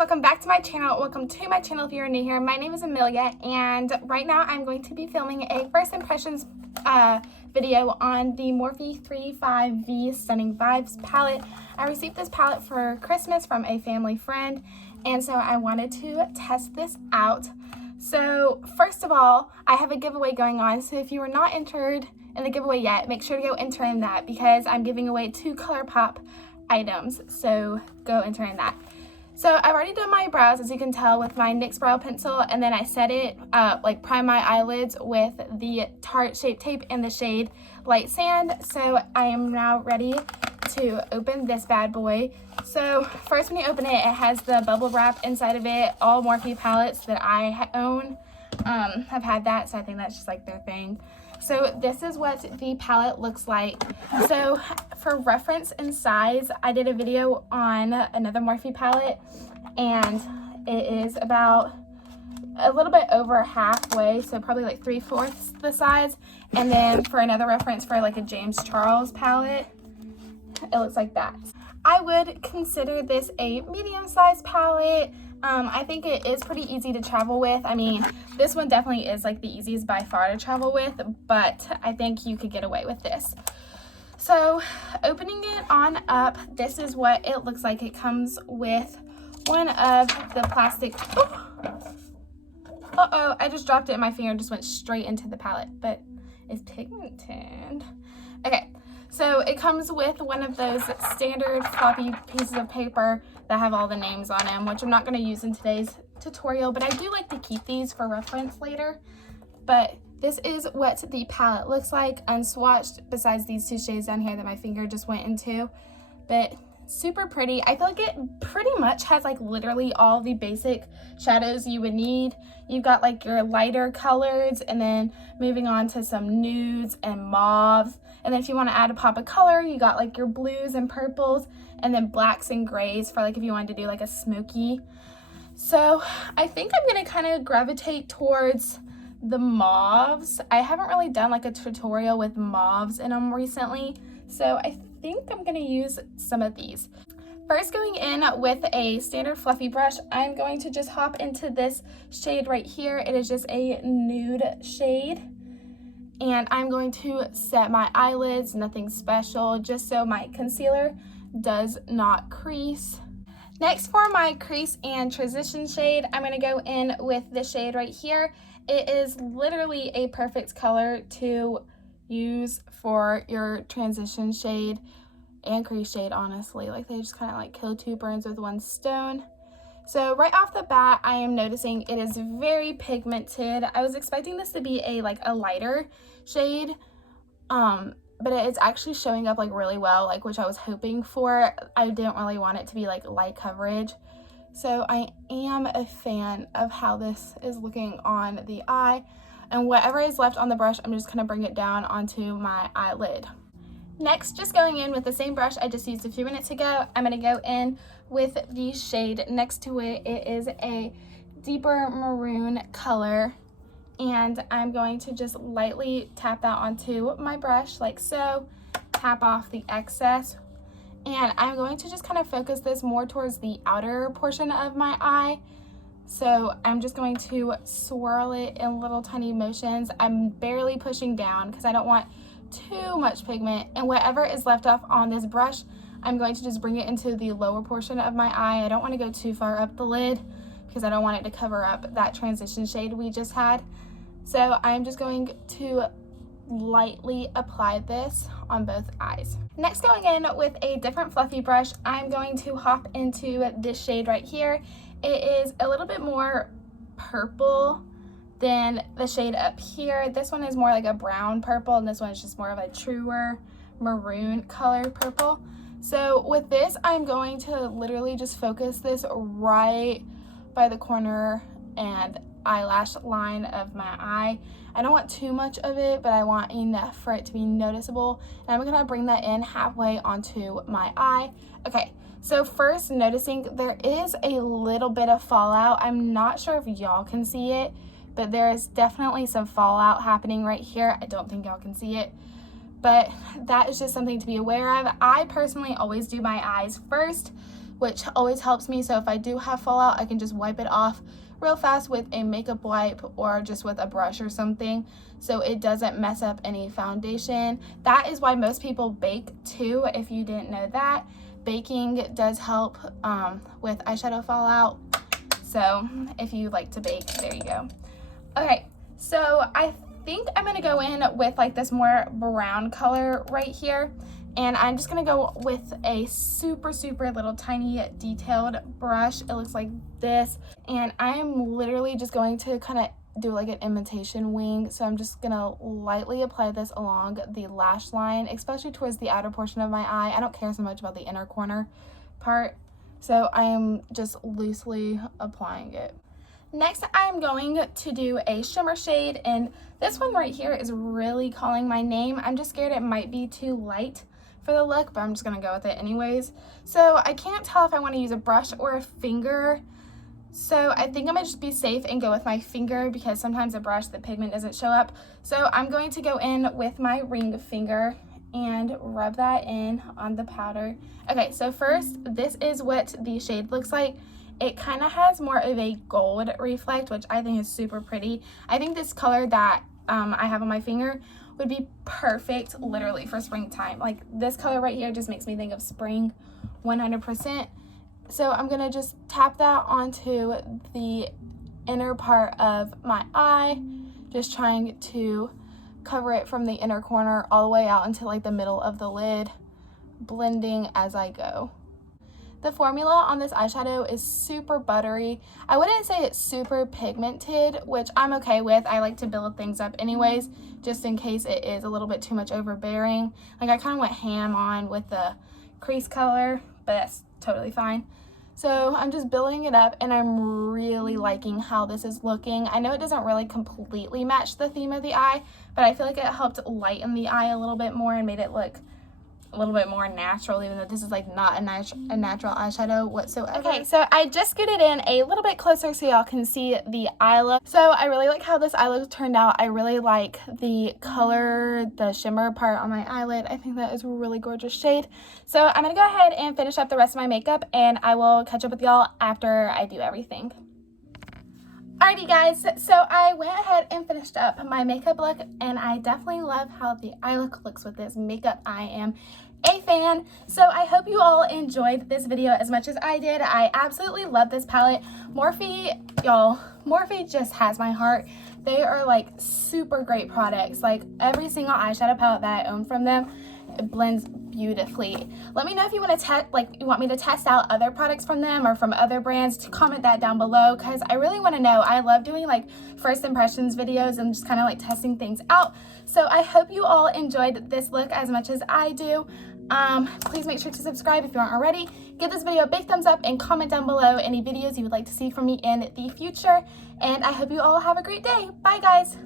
welcome back to my channel. Welcome to my channel if you're new here. My name is Amelia, and right now I'm going to be filming a first impressions video on the Morphe 35V Stunning Vibes palette. I received this palette for Christmas from a family friend, and so I wanted to test this out. So first of all, I have a giveaway going on, so if you are not entered in the giveaway yet, make sure to go enter in that because I'm giving away 2 ColourPop items, so go enter in that. So I've already done my brows, as you can tell, with my NYX brow pencil, and then I set it, prime my eyelids with the Tarte Shape Tape in the shade Light Sand. So I am now ready to open this bad boy. So first, when you open it, it has the bubble wrap inside of it. All Morphe palettes that I own have had that, so I think that's just like their thing. So this is what the palette looks like. So for reference and size, I did a video on another Morphe palette, and it is about a little bit over halfway, so probably like 3/4 the size. And then for another reference, for like a James Charles palette, it looks like that. I would consider this a medium-sized palette. I think it is pretty easy to travel with. I mean, this one definitely is like the easiest by far to travel with, but I think you could get away with this. So opening it on up, this is what it looks like. It comes with one of the plastic, I just dropped it and my finger just went straight into the palette, but it's pigmented. Okay. So it comes with one of those standard floppy pieces of paper that have all the names on them, which I'm not going to use in today's tutorial, but I do like to keep these for reference later. But this is what the palette looks like unswatched, besides these 2 shades down here that my finger just went into. But super pretty. I feel like it pretty much has like literally all the basic shadows you would need. You've got like your lighter colors, and then moving on to some nudes and mauves. And then if you want to add a pop of color, you got like your blues and purples, and then blacks and grays for like if you wanted to do like a smoky. So I think I'm going to kind of gravitate towards the mauves. I haven't really done like a tutorial with mauves in them recently, so I think I'm going to use some of these. First, going in with a standard fluffy brush, I'm going to just hop into this shade right here. It is just a nude shade. And I'm going to set my eyelids, nothing special, just so my concealer does not crease. Next, for my crease and transition shade, I'm going to go in with this shade right here. It is literally a perfect color to use for your transition shade and crease shade, honestly. Like, they just kind of like kill 2 birds with 1 stone. So right off the bat, I am noticing it is very pigmented. I was expecting this to be a lighter shade, but it's actually showing up like really well, like which I was hoping for. I didn't really want it to be like light coverage. So I am a fan of how this is looking on the eye, and whatever is left on the brush, I'm just gonna bring it down onto my eyelid. Next, just going in with the same brush I just used a few minutes ago, I'm going to go in with the shade next to it. It is a deeper maroon color, and I'm going to just lightly tap that onto my brush like so, tap off the excess, and I'm going to just kind of focus this more towards the outer portion of my eye. So I'm just going to swirl it in little tiny motions. I'm barely pushing down because I don't want too much pigment, and whatever is left off on this brush, I'm going to just bring it into the lower portion of my eye. I don't want to go too far up the lid because I don't want it to cover up that transition shade we just had. So I'm just going to lightly apply this on both eyes. Next, going in with a different fluffy brush, I'm going to hop into this shade right here. It is a little bit more purple than the shade up here. This one is more like a brown purple, and this one is just more of a truer maroon color purple. So with this, I'm going to literally just focus this right by the corner and eyelash line of my eye. I don't want too much of it, but I want enough for it to be noticeable, and I'm gonna bring that in halfway onto my eye. Okay, so first, noticing there is a little bit of fallout. I'm not sure if y'all can see it, but there is definitely some fallout happening right here. I don't think y'all can see it, but that is just something to be aware of. I personally always do my eyes first which always helps me. So if I do have fallout, I can just wipe it off real fast with a makeup wipe or just with a brush or something, so it doesn't mess up any foundation. That is why most people bake too, if you didn't know that. Baking does help with eyeshadow fallout. So if you like to bake, there you go. Okay, so I think I'm gonna go in with like this more brown color right here, and I'm just gonna go with a super little tiny detailed brush. It looks like this, and I'm literally just going to kind of do like an imitation wing. So I'm just gonna lightly apply this along the lash line, especially towards the outer portion of my eye. I don't care so much about the inner corner part, so I am just loosely applying it. Next, I'm going to do a shimmer shade, and this one right here is really calling my name. I'm just scared it might be too light for the look, but I'm just gonna go with it anyways. So I can't tell if I want to use a brush or a finger, so I think I'm gonna just be safe and go with my finger, because sometimes a brush, the pigment doesn't show up. So I'm going to go in with my ring finger and rub that in on the powder. Okay, so first, this is what the shade looks like. It kind of has more of a gold reflect, which I think is super pretty. I think this color that I have on my finger would be perfect literally for springtime. Like this color right here just makes me think of spring 100%. So I'm gonna just tap that onto the inner part of my eye, just trying to cover it from the inner corner all the way out into like the middle of the lid, blending as I go. The formula on this eyeshadow is super buttery. I wouldn't say it's super pigmented, which I'm okay with. I like to build things up anyways, just in case it is a little bit too much overbearing. Like I kind of went ham on with the crease color, but that's totally fine. So I'm just building it up, and I'm really liking how this is looking. I know it doesn't really completely match the theme of the eye, but I feel like it helped lighten the eye a little bit more and made it look a little bit more natural, even though this is like not a natural eyeshadow whatsoever. Okay, so I just scooted in a little bit closer so y'all can see the eye look. So I really like how this eye look turned out. I really like the color, the shimmer part on my eyelid. I think that is a really gorgeous shade. So I'm gonna go ahead and finish up the rest of my makeup, and I will catch up with y'all after I do everything. Alrighty guys, so I went ahead and finished up my makeup look, and I definitely love how the eye look looks with this makeup. I am a fan. So I hope you all enjoyed this video as much as I did. I absolutely love this palette. Morphe, y'all, Morphe just has my heart. They are like super great products. Like every single eyeshadow palette that I own from them, it blends beautifully. Let me know if you want me to test out other products from them or from other brands. To comment that down below, because I really want to know. I love doing like first impressions videos and just kind of like testing things out. So I hope you all enjoyed this look as much as I do. Please make sure to subscribe if you aren't already. Give this video a big thumbs up and comment down below any videos you would like to see from me in the future. And I hope you all have a great day. Bye guys.